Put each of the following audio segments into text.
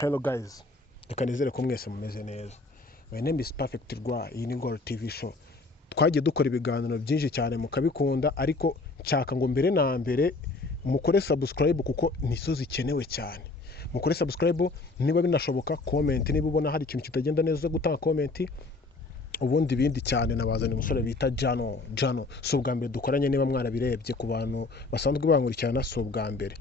Hello guys, reka nizere ko mwese mumeze neza. My name is Perfect Rwa, iyi ni Ngoro TV show. Twagiye dukora ibiganiro byinshi cyane mukabikunda, ariko nshaka ngo mbere na mbere mukore subscribe kuko nizo zikenewe cyane. Mukore subscribe, niba binashoboka comment, niba ubona hari ikintu kitagenda neza gutanga comment. Ubundi ibindi cyane nabazanye umusore bita Jano. So bwa mbere dukoranye, niba mwarabirebye ku bantu basanzwe bankurikirana, so bwa mbere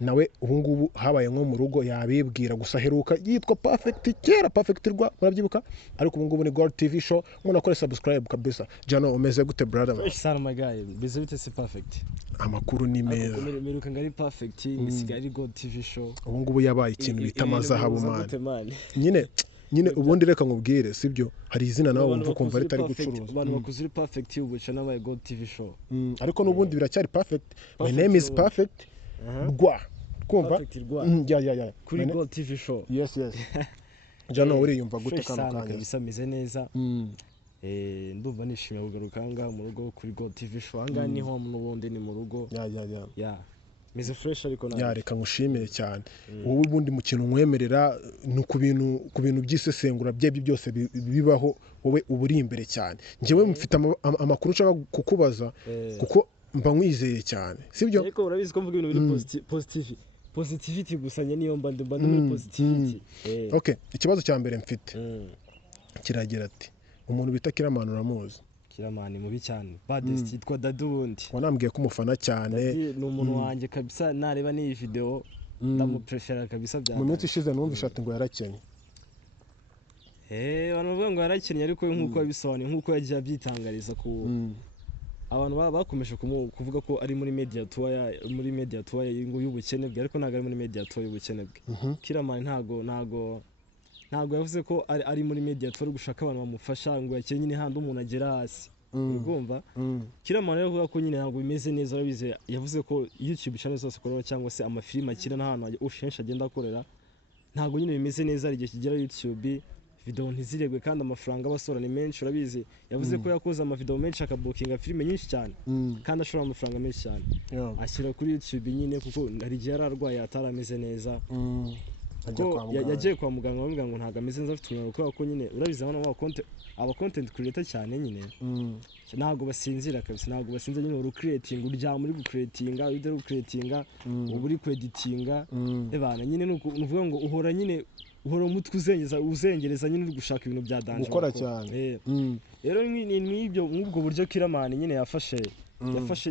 nawe ubu ngubu habaye nko mu rugo yabibwira, gusa heruka yitwa Perfect, kera Perfect Rwa, murabyibuka, ariko ubu ngubu ni Gold TV show. Munakore subscribe kabisa. Jano, umeze gute brother? Fresh sana my guy, bize bite si Perfect. Amakuru ni meza. Meruka ngari Perfect, misigari Gold TV show. Ubu ngubu yabaye ikintu bita amazahabu man. Nyine ubundi reka nkubwire, sibyo, hari izina nawe wumva kumva ritari gucuruza. Abantu bakuzuri Perfect ubuca nabaye Gold TV show. Ariko n'ubundi biracyari Perfect. My name is Perfect Rwa. Kumva? Perfect Rwa. Yeah. Kuri Gold TV show. Yes. Jano, uriyumva gute kano kanya? Kabisa meze neza. Ndumva nishimiye kugaruka ngaha mu rugo kuri Gold TV show. Anga ni home n'ubundi ni mu rugo. Yeah. Meze fresh ariko nawe. Reka ngushimire cyane. Wowe ubundi mu kintu nkwemerera ni ku bintu by'isesengura byebye byose bibaho, wowe uburi imbere cyane. Njewe mfite amakuru nshaka kukubaza kuko mba nkwizeye cyane, sibyo? Ariko urabizi ko mvuga ibintu biri positivity gusanya niyo mba muri positivity. Okay, ikibazo cya mbere mfite kiragira ati, umuntu bita Kiramani uramuzi? Kiramani mubi cyane, baddest yitwa Dadundi. Wanambwiye ko umufana cyane. Ni umuntu wanjye kabisa, nareba ni video ndamuprefera kabisa bya. Mu minsi ishize numvisha ati ngo yarakenye. Abantu bavuga ngo yarakenye, ariko nkuko yabisobanuye, nkuko yagiye abyitangariza ku abantu bakomeje kuvuga ko ari muri media tour y'ubukene bwe, ariko ntago ari muri media tour y'ubukene bwe. Kiramani ntago yavuze ko ari muri media tour gushaka abantu bamufasha ngo yakenye nyine handi umuntu agera hasi. Urumva? Kiramani yavuga ko nyine ntago bimeze neza, arabize. Yavuze ko YouTube channel zose akorera cyangwa se amafilm akina n'ahantu ushenshi agenda akorera, ntago nyine bimeze neza. Ari igihe kigera YouTube video ntiziregwe kandi amafaranga abasora ni menshi, urabizi. Yavuze ko yakoze amavideo menshi akabukinga filime nyinshi cyane, kandi ashora amafaranga menshi cyane. Ashyira kuri YouTube nyine kuko hari igihe yararwaye atarameze neza. Yagiye kwa muganga bavuga ngo ntago ameze neza, afite umwanya kuko nyine urabizi aba content creator cyane nyine ntago basinzira kabisa, ntago basinzira nyine. Uri creating, uryama muri gucreatinga, uri gucreatinga, uri kweditinga, ebana nyine nuvuga ngo uhora umutwe uzengereza nyine uri gushaka ibintu bya danje gukora cyane. Rero n'ibyo nk'ubwo buryo Kiramani nyine yafashe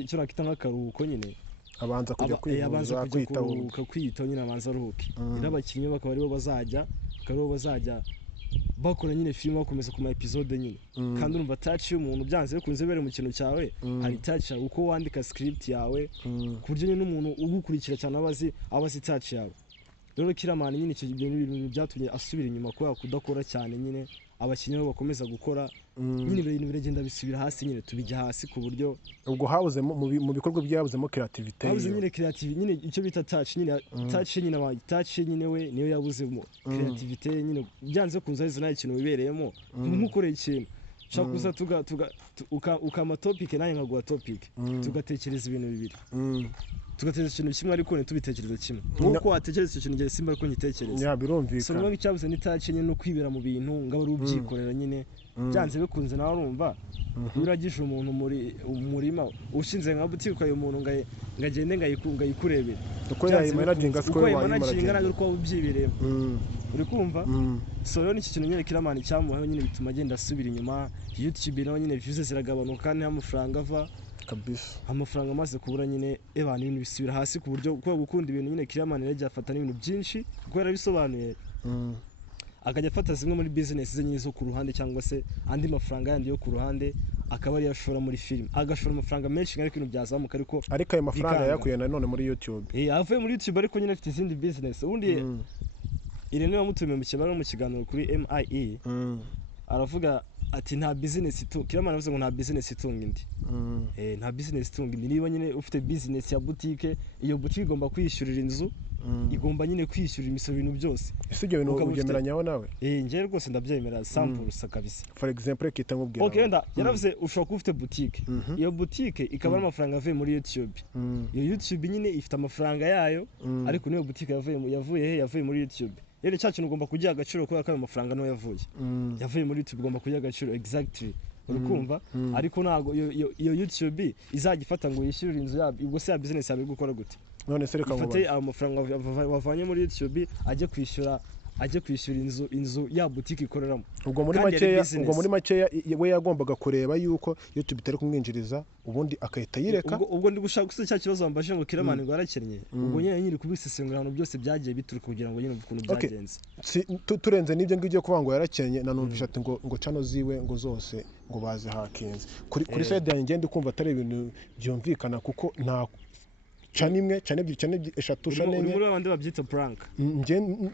icyo nakita nk'akaruhuko nyine. Abanza kujya kwiyitaho nyine, abanza aruhuke. Rero abakinnyi bakaba aribo bazajya bakora nyine film, bakomeza ku ma episode nyine. Kandi urumva touch y'umuntu byanze bikunze bere mu kintu cyawe, hari touch uko wandika script yawe, ku buryo nyine n'umuntu ugukurikira cyane abazi touch yawe. Rero Kiramani nyine icyo bintu byatumye asubira inyuma kubera kudakora cyane nyine. Abakinnyi bo bakomeza gukora nyine, ibintu biragenda bisubira hasi nyine, tubijya hasi ku buryo ubwo habuzemo mu bikorwa byabuzemo creativity. Habuze nyine creativity nyine, icyo bita touch nyine. Touch nyine we niyo yabuzemo creativity nyine. Byanze kunza izo nta kintu wibereyemo, nkukoreye ikintu shaka kuza ukama topic naye nkaguha topic, tugatekereza ibintu bibiri. Tugatekereza ikintu kimwe ariko ntitubitekereze kimwe. Nkuko watekereza ikintu ngiye simba ariko nyitekereza. Birumvikana. So niba icyabuze ni touch nyine, no kwibera mu bintu ngaba ari ubyikorera nyine. Byanze bikunze nawe urumva uragije umuntu muri umurima ushinze nka butike, ukayo umuntu ngagende ngayikurebera uko yayimanaginga siko wayimanaginga nayo uko ubyibereye. Uri kumva? So rero n'iki kintu nyine Kiramani cyamuhaye nyine bituma agenda asubira inyuma. YouTube nayo nyine views ziragabanuka kandi amafaranga ava kabisa. Amafaranga amaze kubura nyine, ebana ibintu bisubira hasi ku buryo kuko gukunda ibintu nyine Kiramani yagiye afata n'ibintu byinshi kuko yarabisobanuye. Akajya afata zimwe muri business ze nyine zo ku ruhande, cyangwa se andi mafaranga yandi yo ku ruhande akaba ari yashora muri film, agashora amafaranga menshi ngari ibintu byazamuka. Ariko ayo mafaranga yakuye nanone muri YouTube. Avuye muri YouTube, ariko nyine afite izindi business. Ubundi Irene wamutumiye mu kiganiro kuri MIE, aravuga ati nta business Kiramani avuze ngo nta business itunga indi. Nta business itunga indi. Niba nyine ufite business ya boutique, iyo boutique igomba kwishyurira inzu, igomba nyine kwishyurira imisoro, ibintu byose. Ese ibyo bintu ubyemeranyaho nawe? Njye rwose ndabyemera 100% kabisa. For example kita nkubwira. Okay, yaravuze ushobora kuba ufite boutique. Iyo boutique ikaba ari amafaranga avuye muri YouTube. Iyo YouTube nyine ifite amafaranga yayo, ariko niyo boutique yavuye muri YouTube. rero cya kintu ugomba kugiha agaciro kubera ko ayo mafaranga niyo yavuye muri YouTube, ugomba kugiha agaciro exactly urukumva. Ariko ntago iyo YouTube izajya ifata ngo yishyurire inzu yabo, ubwo se ya business yawe gukora gute? None se reka ufate amafaranga wavanye muri YouTube ajye kwishyura inzu ya boutique ikoreramo. Ubwo muri makeya we yagombaga kureba yuko YouTube itari kumwinjiriza ubundi akahita yireka. Ubwo ndi gushaka gusa cya kibazo wambashe ngo Kiramani ngo yarakennye. Ubwo nyine kubisesengura ahantu byose byagiye bituruka kugira ngo nyine ukuntu byagenze. Turenze n'ibyo ngibyo kuvuga ngo yarakennye, nanumvisha ati ngo channel ziwe ngo zose ngo baze hakinze. Kuri side yanjye ndi kumva atari ibintu byumvikana kuko nta chanimwe chane eshatu shane muri abandi babyita prank.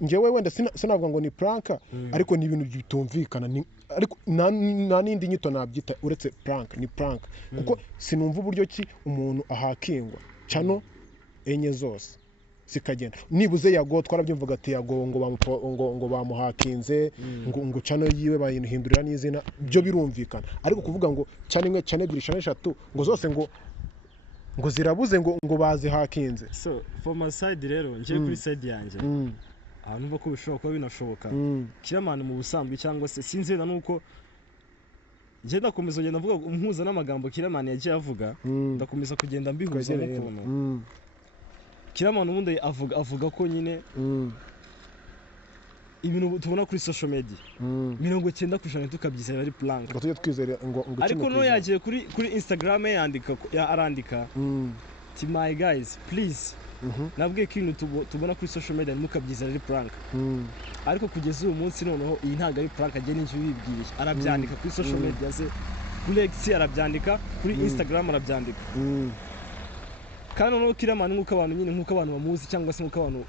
Ngewe wenda sinavuga ngo ni prank, ariko ni ibintu bitumvikana, ariko nta nindi nyito nabyita uretse prank. Ni prank kuko sinumva uburyo ki umuntu ahakingwa chano enye zose sikagenda. Nibuze Yago twarabyumvaga ati Yago ngo bamuhakinze ngo chano yiwe bayihindurira n'izina, byo birumvikana. Ariko kuvuga ngo chane imwe chane ebyiri chane eshatu ngo zose ngo zirabuze ngo bazi hakinze. So for my side rero ngiye kuri side yanjye ahantu mva ko bishobora kuba binashoboka. Kiramani mu busambi cyangwa se sinzi na nuko ngiye ndakomeza kugenda mvuga umpuza n'amagambo Kiramani yagiye avuga, ndakomeza kugenda mbihuza n'ukuntu Kiramani ubundi avuga ko nyine ibintu tubona kuri social media 90% tukabyizera ari prank. Ngo tujye twizere ngo ariko no yagiye kuri Instagram arandika ti my guys please nabwiye ko ibintu tubona kuri social media mukabyizera ari prank. Ariko kugeza uyu munsi noneho iyi ntago ari prank, agenda n'icyo bibwiye arabyandika kuri social media ze, kuri X arabyandika, kuri Instagram arabyandika. Kandi no Kiramani nk'uko abantu bamuzi cyangwa se nk'uko abantu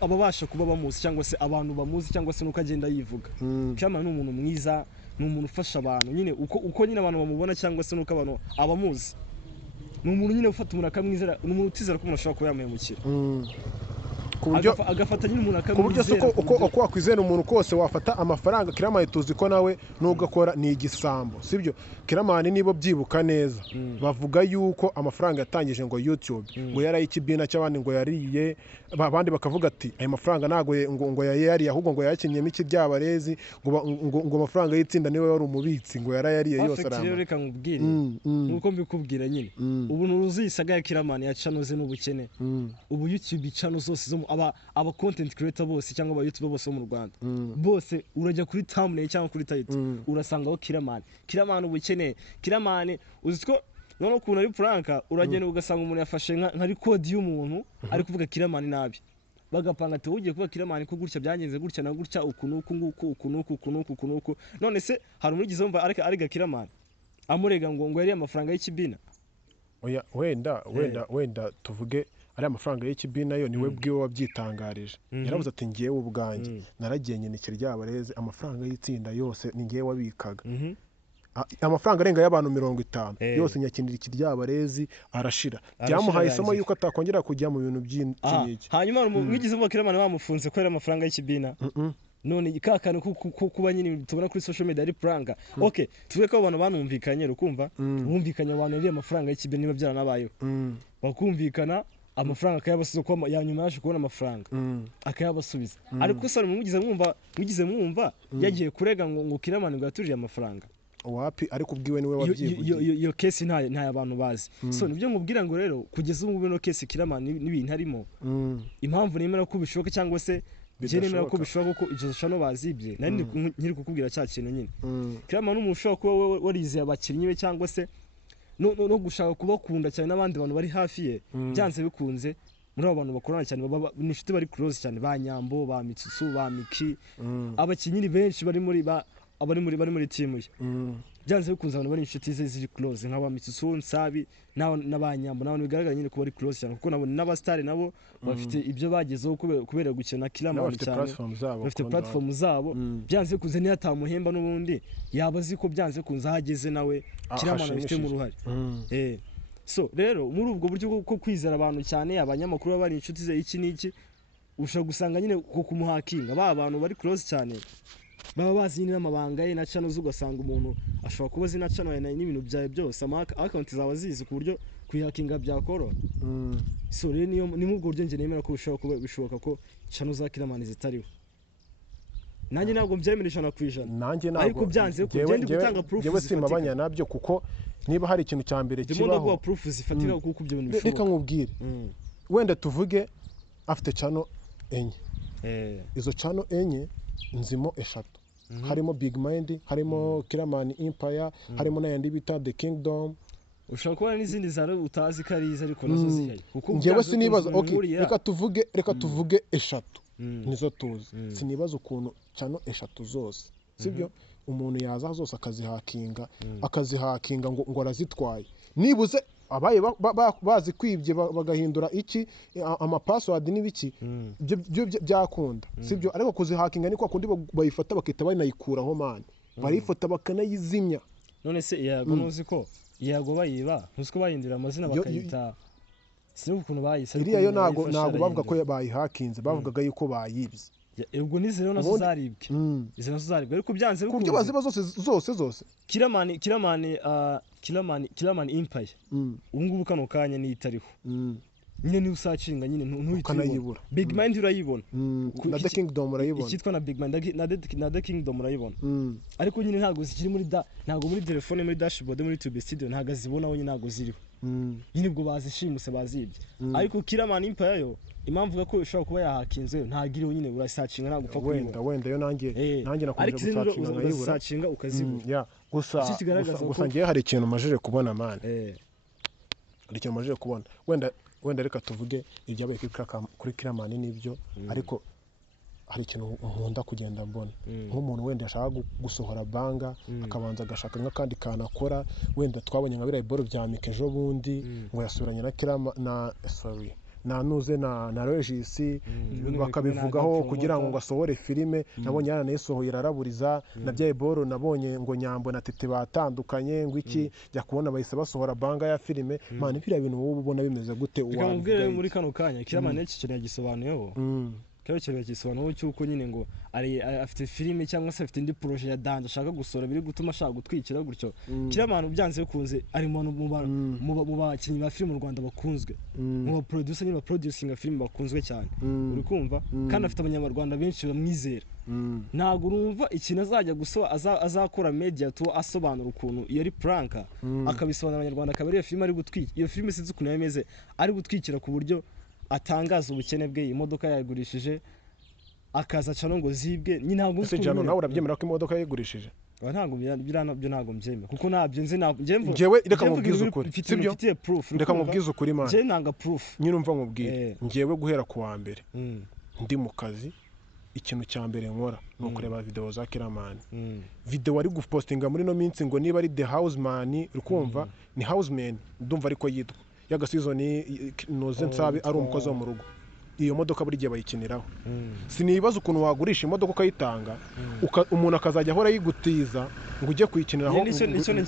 ababasha kuba bamuzi cyangwa se abantu bamuzi cyangwa se nuko agenda yivuga. Kiramani ni umuntu mwiza, ni umuntu ufasha abantu nyine uko nyine abantu bamubona cyangwa se nuko abantu abamuzi. Ni umuntu nyine ufata umuntu akamwizera, ni umuntu utizera ko umuntu ashobora kuba yamuhemukira. Agafata nyine umuntu akamwizera. Uko wakwizera umuntu kose wafata amafaranga. Kiramani tuzi ko nawe nubwo akora ni igisambo, sibyo? Kiramani nibo byibuka neza bavuga yuko amafaranga yatangije ngo YouTube ngo yari ikibina cy'abandi ngo yariye, abandi bakavuga ati ayo mafaranga nago ngo yari ahubwo ngo yakinyemo iki byabarezi ngo amafaranga y'itsinda niwe wari umubitsi ngo yariye yose aramba. Rero reka nkubwire nuko mbikubwira nyine ubu nuruzisaga Kiramani yacanoze n'ubukene. Ubu YouTube channel zose zo aba content creator bose cyangwa aba YouTuber bose mu Rwanda bose urajya kuri thumbnail cyangwa kuri title urasangaho Kiramani ubukene. Kiramani uziko none ukuntu ari prank, uragenda ugasanga umuntu yafashe nka record y'umuntu ari kuvuga Kiramani nabi, bagapanga ati ugiye kuvuga Kiramani ko gutya byangenze gutya na gutya ukunuku. None se hari umugize umva arega Kiramani amurega ngo yari amafaranga y'ikibina. Oya wenda tuvuge ari amafaranga y'ikibina yo niwe bwiwe wabyitangarije. Yaravuze ati ngiyewe ubwanjye naragiye nyenikira ry'abareze amafaranga y'itsinda yose ni ngiye wabikaga. Amafaranga arenga y'abantu 50 yose nyakinira ikiryabarezi arashira. Byamuhaye isomo yuko atakongera kujya mu bintu by'iki. Hanyuma mwigize umva Kiramani bamufunze ko ari amafaranga y'ikibina. None ikakana kuba nyine tubona kuri social media ari prank. Okay, tuvuge ko abantu banumvikanye rukumva bumvikanye abantu ari amafaranga y'ikibina niba byaranabayeho. Bakumvikana amafaranga akayabasubiza ko yanyuma yaje kubona amafaranga akayabasubiza. Ariko se mwigize mwumva yagiye kurega ngo Kiramani ngo yaturije amafaranga. Wapi ariko ubwiwe niwe wabyivugiye. Iyo case nta abantu bazi. So nibyo nkubwira ngo rero kugeza ubu no case Kiramani n'ibintu harimo impamvu nemera ko bishoboka cyangwa se je nemera ko bishoboka ko izo shano bazibye nari nkiri kukubwira cya kintu nyine. Kiramani umuntu ushobora kuba warizeye abakinnyi be cyangwa se no gushaka kubakunda cyane n'abandi bantu bari hafi ye byanze bikunze muri abo bantu bakorana cyane n'inshuti bari close cyane ba Nyambo ba Mitsutsu ba Miki abakinnyi benshi bari muri team ye. Byanze bikunze abantu bari inshuti ze ziri close nk'aba Mitsutsu Nsabi n'abanyambo n'abantu bigaragara nyine ko bari close cyane kuko nabo n'abastari nabo bafite ibyo bagezeho kubera gukina Kiramani cyane bafite platform zabo. Byanze bikunze niyo atamuhemba n'ubundi yabazi ko byanze bikunze hageze nawe Kiramani afite mu ruhare. So rero muri ubwo buryo bwo kwizera abantu cyane abanyamakuru bari inshuti ze iki n'iki ushaka gusanga nyine ko kumuhakinga abantu bari close cyane baba bazi n'amabanga ye na channel ugasanga umuntu ashobora kuba zina channel n'ibintu byawe byose account zawe zizi ku buryo kwihakinga byakoro. So rero ni mu buryo nge nemera ko bishoboka ko channel za Kiramani zitariho. nanjye ntabwo mbyemera 100%. nanjye ntabwo ariko byanze ko ugenda gutanga proof yewe simabanya nabyo kuko niba hari ikintu cya mbere kibaho ndimo ndaguha proof zifatika kuko ibyo bintu bishoboka. Reka nkubwire wenda tuvuge afite channel enye izo channel enye nzimo eshatu harimo Big Mind, harimo Kiramani Empire, harimo n'ayandi bita The Kingdom. Ushaka kubona n'izindi zari utazi kariza ariko nazo zihari kuko njyewe sinibaza. Okay, reka tuvuge eshatu nizo tuzi. Sinibaza ukuntu channel eshatu zose sibyo umuntu yaza zose akazihakinga ngo arazitwaye, nibuze abaye bazi kwibye bagahindura iki ama password n'ibiki byo byakunda sibyo, ariko kuzihakinga niko kundi bayifata bakita banayikuraho man, barayifata bakanayizimya. None se yago nuzi ko yago bayiba ntusko bayindira amazina bakayita sino ukuntu bayise iriya yo nago bavuga ko bayihakinze, bavugaga yuko bayibye. Ubwo nizero nazo zaribwe izo nazo zaribwe ariko byanze kubyo baziba zose Kiramani Empire ubungubu kano kanya ni itariho nyine ni usacinga nyine ntuyikanayibura. Big Mind urayibona na The Kingdom urayibona, ikitwa na Big Mind na The Kingdom urayibona ariko nyine ntago zikiri muri ntago muri telefone muri dashboard muri YouTube studio ntago zibona nyine ntago ziriho nyine ubwo bazishimuse bazibye. Ariko Kiramani Empire yo impamvu ko ushobora kuba yahakinze ntagiriho nyine urasacinga ntago upfa kubibona. Wenda yo nanjye nakunze gusacinga nkayibura usacinga ukazibura. Gusa ngiye hari ikintu majije kubona man, hari ikintu majije kubona. Wenda reka tuvuge ibyabaye kuri Kiramani n'ibyo, ariko hari ikintu nkunda kugenda mbona nk'umuntu wenda yashaka gusohora banga akabanza agashaka nk'akandi kantu akora. Wenda twabonye nka biriya boro bya Mike ejo bundi ngo yasubiranye na nanuze na Regis bakabivugaho kugira ngo asohore filime. Nabonye yaranayisohoye araraburiza na bya boro, nabonye ngo Nyambo na Tete batandukanye ngo iki jya kubona bahise basohora banga ya filime man. Biriya bintu wowe ubona bimeze gute? Uwambwira muri kano kanya Kiramani iki kintu yagisobanuyeho Kero gisobanuro cyuko nyine ngo ari afite filime cyangwa se afite indi projet ya dance ashaka gusora biri gutuma ashaka gutwikira gutyo. Kiramani byanze bikunze ari mu bakinnyi ba filime mu Rwanda bakunzwe, mu producer nyine producing film bakunzwe cyane uri kumva, kandi afite abanyarwanda benshi bamwizera. Ntago urumva ikintu azajya gusoba azakora media tour asobanura ukuntu iyo ari prank akabisobanura abanyarwanda akabari iyo filime ari gutwikira. Iyo filime sinzi ukuntu yameze, ari gutwikira ku buryo atangaza ubukene bwe. Imodoka yayigurishije akaza cano ngo zibwe nyine ntabwo nzi ko nawe urabyemera ko imodoka yayigurishije. Ntabwo byo ntabwo mbyemera kuko nabyo nzi njyewe reka mubwize ukuri sibyo, reka mubwize ukuri man, njye nanga proof nyine umva nkubwire njyewe guhera ku wa mbere ndi mu kazi ikintu cya mbere nkora no kureba video za Kiramani. Video ari gupostinga muri no minsi ngo niba ari The Houseman urukumva ni Houseman ndumva ariko yitwa yaga season noze nsabe ari umukozi wo mu rugo. Iyo modoka buri gihe bayikiniraho. Sinibaza ukuntu wagurisha imodoka ukayitanga umuntu akazajya ahora yigutiza ngo ujye kuyikiniraho. Nicyo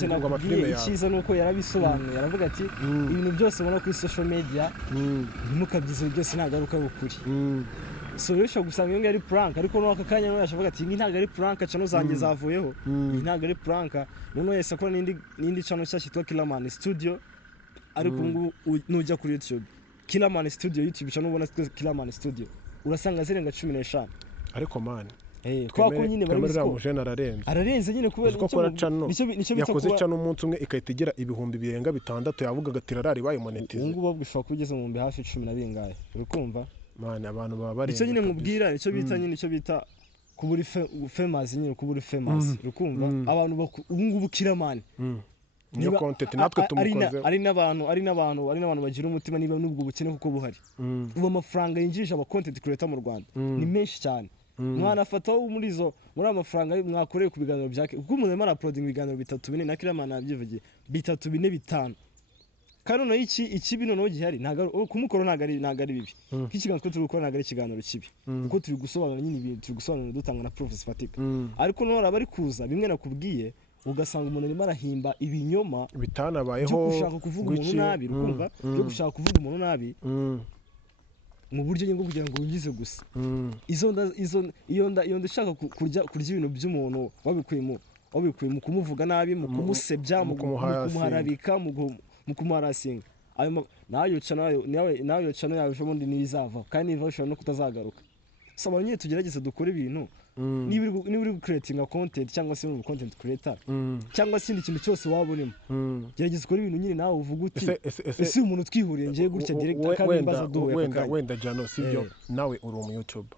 nakubwiye icyiza nuko yarabisobanuye yaravuga ati ibintu byose ubona kuri social media ntimukabyize byose ntagaruka gukuri. So rero gusanga iyo ari prank ariko no akakanya no yashavuga ati ntago ari prank channel zanjye zavuyeho ntago ari prank none yese akora n'indi channel cyitwa Kiramani Studio. Ariko ngubu nujya kuri YouTube Kiramani Studio YouTube channel ubona Kiramani Studio urasanga zirenga 15. Ariko man twako nyine ararenze nyine kubera nicyo yakoze channel umunsi umwe ikahita igira ibihumbi birenga 6 yavugaga ati rarari bayo monetize. Ngubu bwishobora kugeza mu mbi hafi 10 na bingahe uri kumva man. Abantu baba bari icyo nyine mubwira icyo bita kuburi famous nyine kuburi famous uri kumva abantu ubungubu Kiramani niyo content natwe tumukoze ari n'abantu bagira umutima niba nubwo bukene kuko buhari. Ubu amafaranga yinjije aba content creator mu Rwanda ni menshi cyane. Mwana afataho muri amafaranga mwakoreye ku biganiro byake kuko umuntu arimo uploading ibiganiro 3-4 na Kiramani abyivugiye 3-4-5 kandi no iki bino no gihari ntago kumukoro ntago ari bibi kikiganiro turi gukora ntago ari ikiganiro kibi kuko turi gusobanura nyine ibintu turi gusobanura dutanga na proof zifatika. Ariko no abari kuza bimwe nakubwiye ugasanga umuntu arimo arahimba ibinyoma bitanabayeho byo gushaka kuvuga umuntu nabi rukumva byo gushaka kuvuga umuntu nabi mu buryo nyingo kugira ngo winjize gusa. Iyo ndashaka kurya ibintu by'umuntu wabikuye mu kumuvuga nabi mu kumusebya mu kumuharabika mu kumarasinga nayo channel yawe ubundi nizava kandi niva ushobora no kutazagaruka so abantu nyine tugerageze dukora ibintu niba uri creating content cyangwa se uri content creator cyangwa se ikindi kintu cyose waba urimo gerageza ukora ibintu nyine nawe uvuga uti ese umuntu twihuriye ngiye gutya direct kandi mbaza duhuye wenda Jano sibyo nawe uri umu YouTube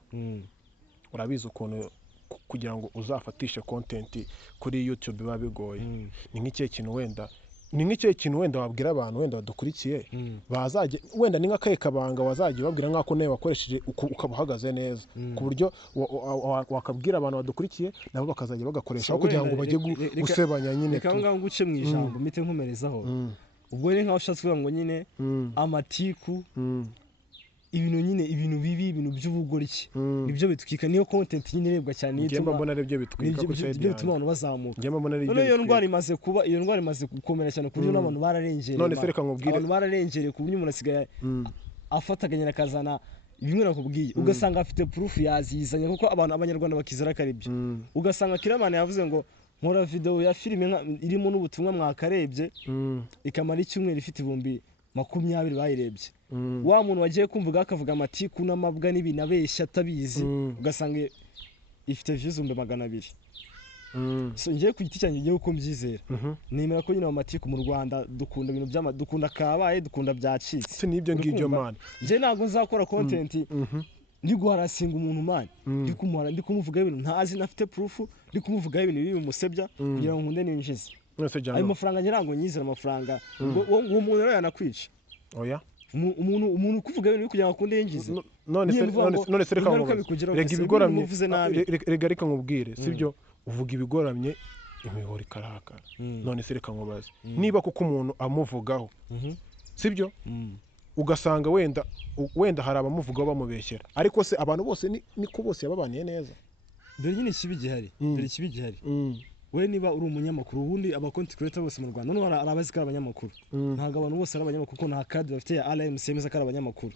urabizi ukuntu kugira ngo uzafatishe content kuri YouTube biba bigoye ni nk'ikihe kintu wenda wabwira abantu wenda badukurikiye bazajye wenda ni nk'akaye kabanga wazajye babwira nk'ako nawe wakoresheje ukaba uhagaze neza ku buryo wakabwira abantu badukurikiye nabo bakazajya bagakoresha kugira ngo bajye gusebanya nyine reka ngaho nguce mu ijambo mite nkomerezaho ubwo rero nkaho ushatse kuvuga ngo nyine amatiku ibintu bibi ibintu by'ubugoryi nibyo bitwika niyo content nyine irebwa cyane yituma mbona ari byo bitwika nibyo bituma abantu bazamuka none iyo ndwara imaze gukomera cyane ku buryo n'abantu bararengereye none se reka nkubwire abantu bararengereye ku buryo umuntu asigaye afataganya nakazana bimwe nakubwiye ugasanga afite proof yazizanye kuko abanyarwanda bakizera karibyo ugasanga kiramana yavuze ngo nkora video ya filime irimo n'ubutumwa mwakarebye ikamara icyumweru ifite ibihumbi 20 bayirebye wa muntu wagiye kumvuga akavuga amatiku n'amabwa n'ibintu abeshya atabizi ugasanga ifite views 200 so ngiye ku giti cyanjye ngiye uko mbyizera nemera ko nyine amatiku mu Rwanda dukunda ibintu dukunda kabaye dukunda byacitse nibyo ngibyo man nje ntago nzakora content ndi guharasinga umuntu man ndi kumuvuga ibintu ntazi nafite proof ndi kumuvuga ibintu bibi umusebya kugira ngo nkunde ninjize ayo mafaranga nyirango nyizera amafaranga uwo muntu rero yanakwica oya umuntu kuvuga ibintu kugira ngo akunde yinjize none se reka rega ibigoramye reka nkubwire sibyo uvuga ibigoramye imihoro ikarakara none se reka nkubaze niba kuko umuntu amuvugaho sibyo ugasanga wenda hari abamuvugaho bamubeshyera ariko se abantu bose niko bose yababaniye neza dore nyine kibi gihari we niba uri umunyamakuru ubundi aba content creator bose mu Rwanda none hari abazikara abanyamakuru ntago abantu bose ari abanyamakuru kuko nta card bafite ya RMC yemeza ko ari abanyamakuru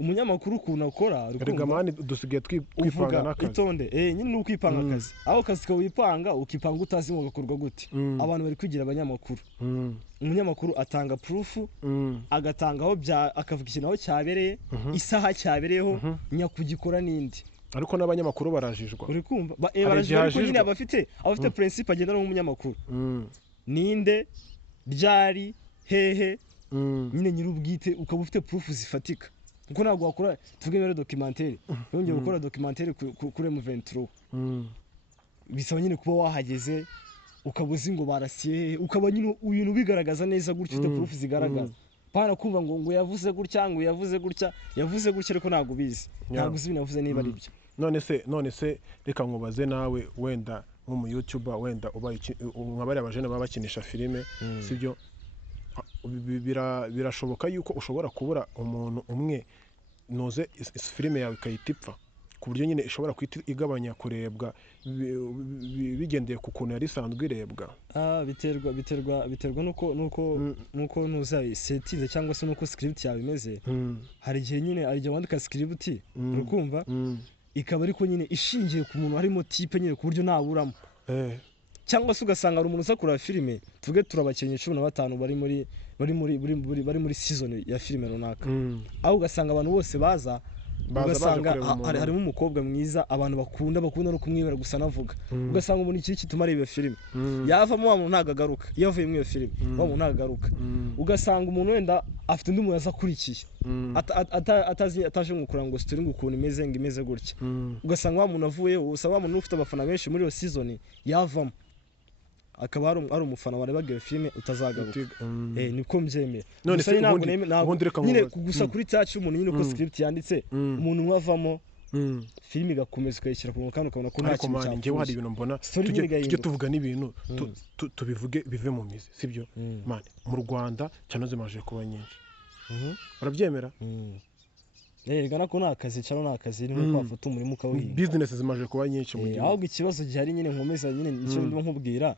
umunyamakuru ukuntu akora rega mani dusigaye twipanga n'akazi itonde nyine ukwipanga akazi aho kazi ka wipanga ukipanga utazi ngo gakorwa gute abantu bari kwigira abanyamakuru umunyamakuru atanga proof agatangaho akavuga ikintu aho cyabereye isaha cyabereyeho nyakugikora n'indi ariko n'abanyamakuru barajijwe uri kumva barajijwe ariko nyine abafite principe agenda n'umunyamakuru ninde ryari hehe nyine nyirubwite ukaba ufite proof zifatika kuko ntabwo wakora tuvuge muri documentaire yongeye gukora documentaire kuri M23 bisaba nyine kuba wahageze ukabuzi ngo barasiye ukaba nyine ibintu bigaragaza neza gutyo ufite proof zigaragaza pana kumva ngo yavuze gutya yavuze gutya ariko ntabwo bizi ntabwo uzi binavuze niba ari byo none se reka nkubaze nawe wenda nk'umu YouTuber wenda nk'abari abajene baba bakinisha filime sibyo birashoboka yuko ushobora kubura umuntu umwe noze filime yawe ikayitipfa ku buryo nyine ishobora kwita igabanya kurebwa bigendeye ku kuntu yari isanzwe irebwa biterwa nuko nuza settive cyangwa se nuko script yawe imeze hari igihe nyine ari igihe wandika script urukumva ikaba ariko nyine ishingiye ku muntu harimo type nyine ku buryo naburamo cyangwa se ugasanga ari umuntu usakura filime tuvuge turabakenye 15 bari muri season ya filime runaka aho ugasanga abantu bose baza ugasanga harimo umukobwa mwiza abantu bakunda no kumwibera gusa navuga ugasanga umuntu iki kituma areba filime yavamo wa muntu ntagagaruka yavuye mu iyo filime wa muntu ntagagaruka ugasanga umuntu wenda afite undi muntu azakurikiye ataje ngukura ngo story ngukuntu imeze gutya ugasanga wa muntu avuye usaba wa muntu ufite abafana benshi muri iyo season yavamo akaba ari umufana warebaga iyo filime utazagaruka niko mbyemera none se ubundi reka nyine gusa kuri touch umuntu nyine uko script yanditse umuntu mwavamo filime igakomeza ukayishyira ku kandi ukabona ko nta kintu cyane ngewe hari ibintu mbona tujye tuvuga n'ibintu tubivuge bive mu mizi sibyo man mu Rwanda cyane zimaje kuba nyinshi urabyemera Gana ko nakazi cyano nakazi ni nko afata umurimo ukawiga business zimaje kuba nyinshi mu gihe ahubwo ikibazo gihari nyine nkomeza nyine nicyo ndimo nkubwira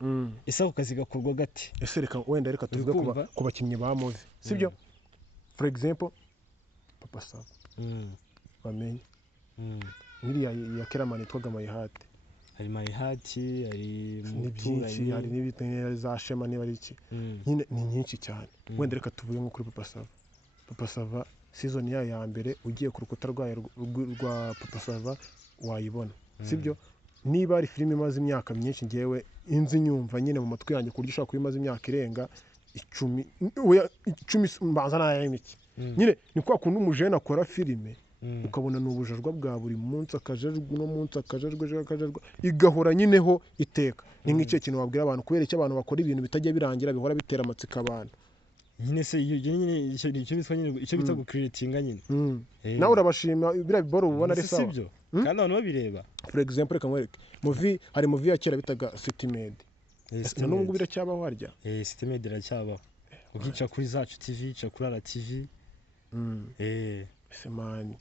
ese ako kazi gakorwa gati ese reka tuvuge ku bakinnyi ba movie sibyo for example Papa Sava bamenye nkiriya ya Keramani yitwaga Mayihati hari Mayihati hari Muturanyi hari n'ibitenge za Shema niba ari iki nyine ni nyinshi cyane wenda reka tuvuge nko kuri Papa Sava season yayo ya mbere ugiye ku rukuta rwayo rwa Papa Sava wayibona sibyo niba ari filime imaze imyaka myinshi ngewe inzi nyumva nyine mu matwi yanjye kuryo ushaka kuyimaza imyaka irenga 10 mbanza nayo imiki nyine ni kwa kundi umujene akora filime ukabona n'ubujajwa bwa buri munsi akajerwa no munsi akajerwa igahora nyineho iteka ni nk'icyo kintu wabwira abantu kubera icyo abantu bakora ibintu bitajya birangira bihora bitera amatsiko abantu nyine se nyine icyo bita gucreatinga nyine nawe urabashima biriya biboro ubona ari sawa sibyo kandi abantu babireba for example reka nkwereke hari movie ya kera bitaga City Med n'ubwo biracyabaho harya City Med iracyabaho ukica kuri Zacu TV ica kuri Ara TV semani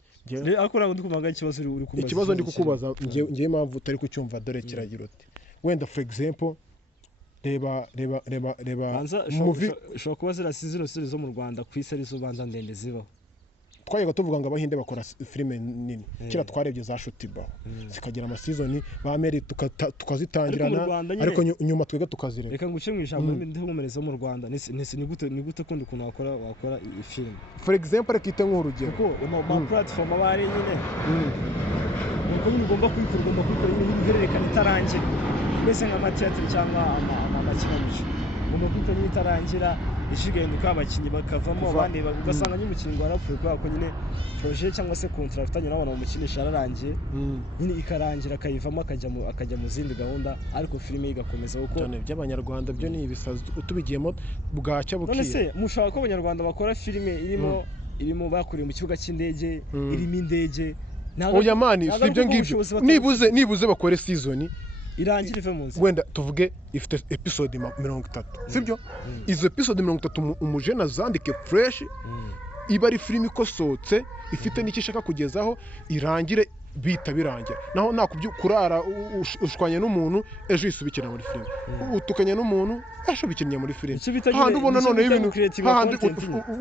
ariko ntabwo ndi kumaga ikibazo ndi kukubaza ngiye impamvu utari kucyumva dore kiragira uti wenda for example reba movie ushobora kuba zino zo mu Rwanda ku isi arizo banza ndende zibaho twayaga tuvuga ngo abahinde bakora filime nini kira twarebye za Shutiba zikagira ama season ba Mary tukazitangirana ariko nyuma twega tukazireka reka nguce mu ijambo ndihumumereza mu Rwanda ni gute kundi kuntu wakora film for example reka ite nk'urugero kuko ma platform abari nyine uko nyine ugomba kuyikora nyine bigerekana itarangira mbese nk'amatheatre cyangwa amakinamico ugomba kuyikora nyine itarangira ishigahinduka abakinnyi bakavamo abandi ugasanga nyumukinnyi warapfuye kubera ko nyine projet cyangwa se contract afitanye n'abantu bamukinisha ararangiye nyine ikarangira akayivamo akajya mu zindi gahunda ariko filime igakomeza kuko cyane by'abanyarwanda byo ni ibisazi utubigiyemo bwacya bukira none se mushaka ko abanyarwanda bakora filime irimo bakuriye mu kibuga cy'indege irimo indege oya mani ibyo ngibyo nibuze bakore season irangira ive mu nzira wenda tuvuge ifite episode 30 sibyo izo episode 30 umujene azandike fresh iba ari filime ikosotse ifite n'icyo ishaka kugezaho irangire bita birangira naho kurara ushwanye n'umuntu ejo isubikira muri filime utukanye n'umuntu ejo bikinnye muri filime handi ubona none ibintu handi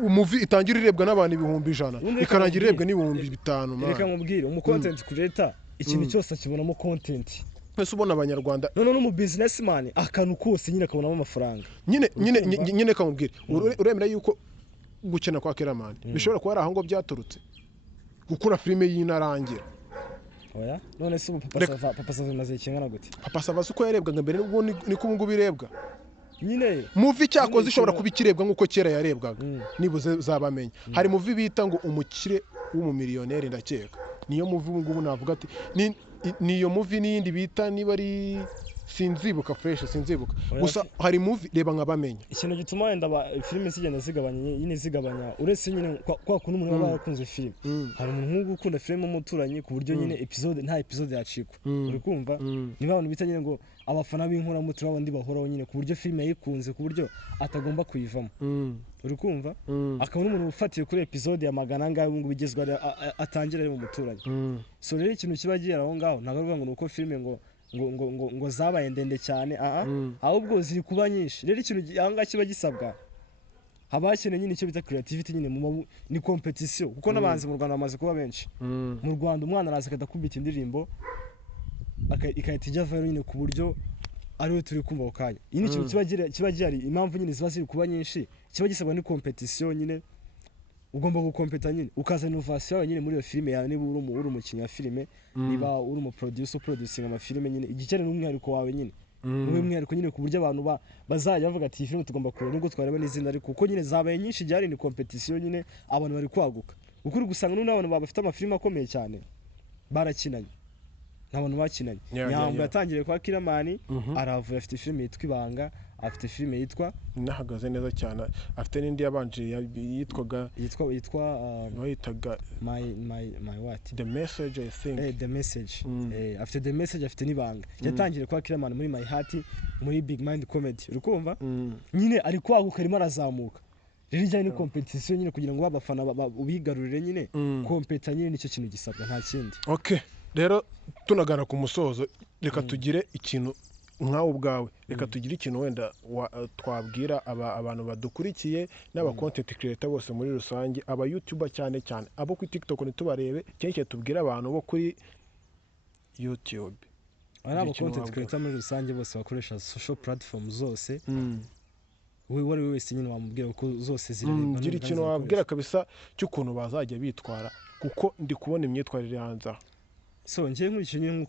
movie itangira irebwa n'abantu 100 ikarangira irebwa n'ibihumbi 5 reka mubwire umu content creator ikintu cyose akibonamo content twese ubona abanyarwanda none no mu businessman akantu kose nyine akabonamo amafaranga nyine kamubwire uremera yuko gukena kwa Keramani bishobora kuba ari aho ngo byaturutse gukora filime y'inarangira oya none se Papa Sava maze kingana gute Papa Sava uko yarebwaga mbere niko ubu ngubu birebwa nyine movie cyakoze ishobora kubikirebwa nkuko kera yarebwaga nibuze zabamenya hari movie bita ngo umukire w'umumiliyoneri ndakeka niyo movie ubu ngubu navuga ati niyo movie n'indi bita niba ari sinzibuka gusa hari movie reba nkabamenya ikintu gituma wenda filime zigenda zigabanya uretse nyine kwa kuntu umuntu aba yakunze filime hari umuntu nk'uko ukunda filime umuturanyi ku buryo nyine nta episode yacikwa uri kumva niba abantu bita nyine ngo abafana b'inkoramutima abandi bahoraho nyine ku buryo filime yayikunze ku buryo atagomba kuyivamo uri kumva akaba n'umuntu ufatiye kuri episode ya magana angahe ngo bigezwe atangira ari mu muturanyi so rero ikintu kiba gihera aho ngaho ntabwo bivuga ngo nuko filime ngo zabaye ndende cyane ahubwo ziri kuba nyinshi rero ikintu aho ngaho kiba gisabwa haba hakeneye nyine icyo bita creativity nyine ni competition kuko n'abanzi mu Rwanda bamaze kuba benshi mu Rwanda umwana araza akadakubita indirimbo ikahita ijya viral nyine ku buryo ariwe turi kumva ako kanya iyi ni ikintu kiba gihari impamvu nyine ziba ziri kuba nyinshi kiba gisabwa ni competition nyine ugomba gukompeta nyine ukazana innovation yawe nyine muri iyo filime yawe niba uri umukinnyi wa filime niba uri umuproducer uproducing amafilime nyine igikene n'umwihariko wawe nyine ube mwihariko nyine ku buryo abantu bazajya bavuga ati iyi filime tugomba kureba nubwo twareba n'izindi ariko kuko nyine zabaye nyinshi gihari ni competition nyine abantu bari kwaguka kuko uri gusanga n'abantu bafite amafilime akomeye cyane barakinanye n'abantu bakinanye Nyambo yatangiriye kwa Kiramani aravuye afite filime yitwa Ibanga afite filime yitwa nahagaze neza cyane afite n'indi yabanje yitwaga yitaga my what The Message I think The Message afite The Message afite n'Ibanga yatangiriye kwa Kiramani muri My Heart muri Big Mind Comedy uri kumva nyine ari kwaguka arimo arazamuka rero ijyanye ni competition nyine kugira ngo abafana ubigarurire nyine kompeta nyine nicyo kintu gisabwa nta kindi okay rero tunagana ku musozo reka tugire ikintu nkawe ubwawe reka tugire ikintu wenda twabwira abantu badukurikiye n'aba content creator bose muri rusange aba YouTuber cyane abo kuri TikTok ntitubarebe cyane tubwira abantu bo kuri YouTube aba content creator muri rusange bose bakoresha social platform zose wowe wari wese nyine wamubwira ko zose ziraribwa gira ikintu wabwira kabisa cy'ukuntu bazajya bitwara kuko ndi kubona imyitwarire hanze aha. so njye nkurikije nyine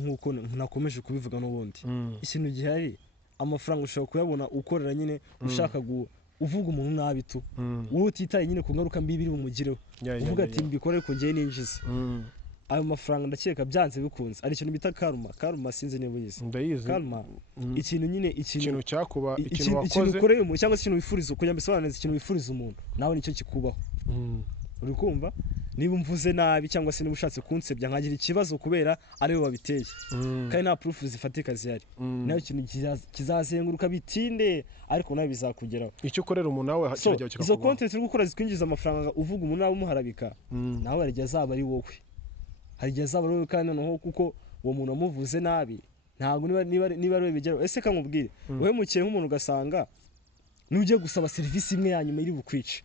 nk'uko nakomeje kubivuga n'ubundi ikintu gihari amafaranga ushobora kuyabona ukorera nyine ushaka uvuga umuntu nabi tu wowe utitaye nyine ku ngaruka mbi biri bumugireho uvuga ati mbikore ko njye ninjiza ayo mafaranga ndakeka byanze bikunze ari ikintu bita karma sinzi niba uyizi karma ikintu nyine ikintu cyakuba ikintu wakoze ikintu ukoreye umuntu cyangwa se ikintu wifuriza kugira ngo bisobanure ikintu wifuriza umuntu nawe nicyo kikubaho uri kumva niba umvuze nabi cyangwa se niba ushatse kunsebya nkagira ikibazo kubera ari we wabiteye kandi nta proof zifatika zihari nayo ikintu kizazenguruka bitinde ariko nawe bizakugeraho icyo ukorera umuntu nawe kirajya kikakubaho. Izo content uri gukora zikwinjiza amafaranga uvuga umuntu nawe umuharabika nawe harya azaba ari wowe harya azaba ari wowe kandi noneho kuko uwo muntu wamuvuze nabi ntabwo niba ari we bigeraho. Ese kamubwire wowe mukiye nk'umuntu ugasanga nujye gusaba serivisi imwe yanyuma iri bukwice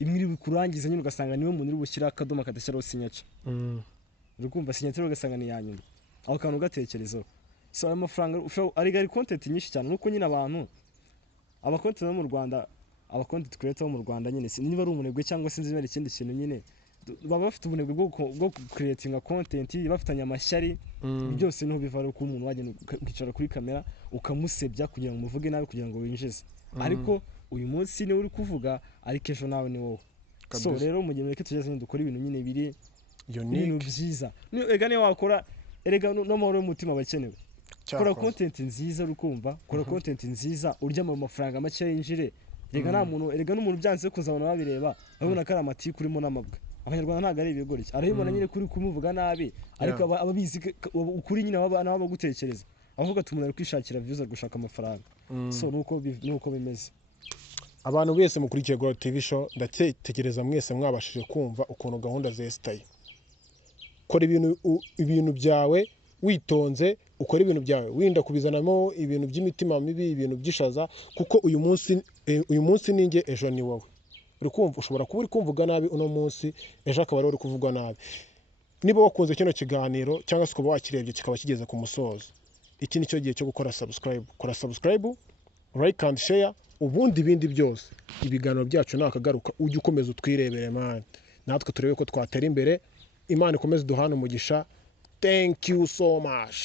imwe iri kurangiza nyine ugasanga niwe muntu uri bushyira akadomo kadashyiraho signature uri kumva signature ugasanga ni yanyuma aho kantu gatekerezo. So ayo mafaranga ari content nyinshi cyane nuko nyine abantu content bo mu Rwanda content creator bo mu Rwanda nyine niba ari umunebwe cyangwa se nzimera ikindi kintu nyine baba bafite ubunebwe bwo creating content bafitanye amashyari byose niho bivara ko umuntu wagenda ukicara kuri kamera ukamusebya kugira ngo umuvuge nabi kugira ngo winjize ariko uyu munsi niwe uri kuvuga ariko ejo nawe ni wowe. So rero mu gihe mureke tugeze nyine dukora ibintu nyine biri ibintu byiza ega niyo wakora erega n'amahoro y'umutima bakenewe kora content nziza urukumva kora content nziza urya mu mafaranga make yinjire erega nta muntu erega n'umuntu byanze kuzabona babireba babona ko ari amatiku urimo n'amabwa abanyarwanda ntabwo ari ibigori arabibona nyine kuri kumuvuga nabi ariko ababizi ukuri nyine nabo bagutekereza avuga ati umuntu ari kwishakira views ari gushaka amafaranga. So nuko bimeze. Abantu bese mukurikiye Gold TV show ndatekereza mwese mwabashije kumva ukuntu gahunda zestaye. Kora ibintu byawe witonze ukora ibintu byawe winda kubizanamo ibintu by'imitima mibi ibintu byishaza kuko uyu munsi ninjye ejo ni wowe. Uri kumva ushobora kuba uri kumvuga nabi uno munsi ejo akaba ari uri kuvugwa nabi. Niba wakunze kino kiganiro cyangwa se kuba wakirebye kikaba kigeze ku musozo iki nicyo gihe cyo gukora subscribe. Kora subscribe, like and share ubundi ibindi byose ibiganiro byacu nakagaruka ujye ukomeza utwirebere man natwe turebe ko twatera imbere. Imana ikomeze duhana umugisha. Thank you so much.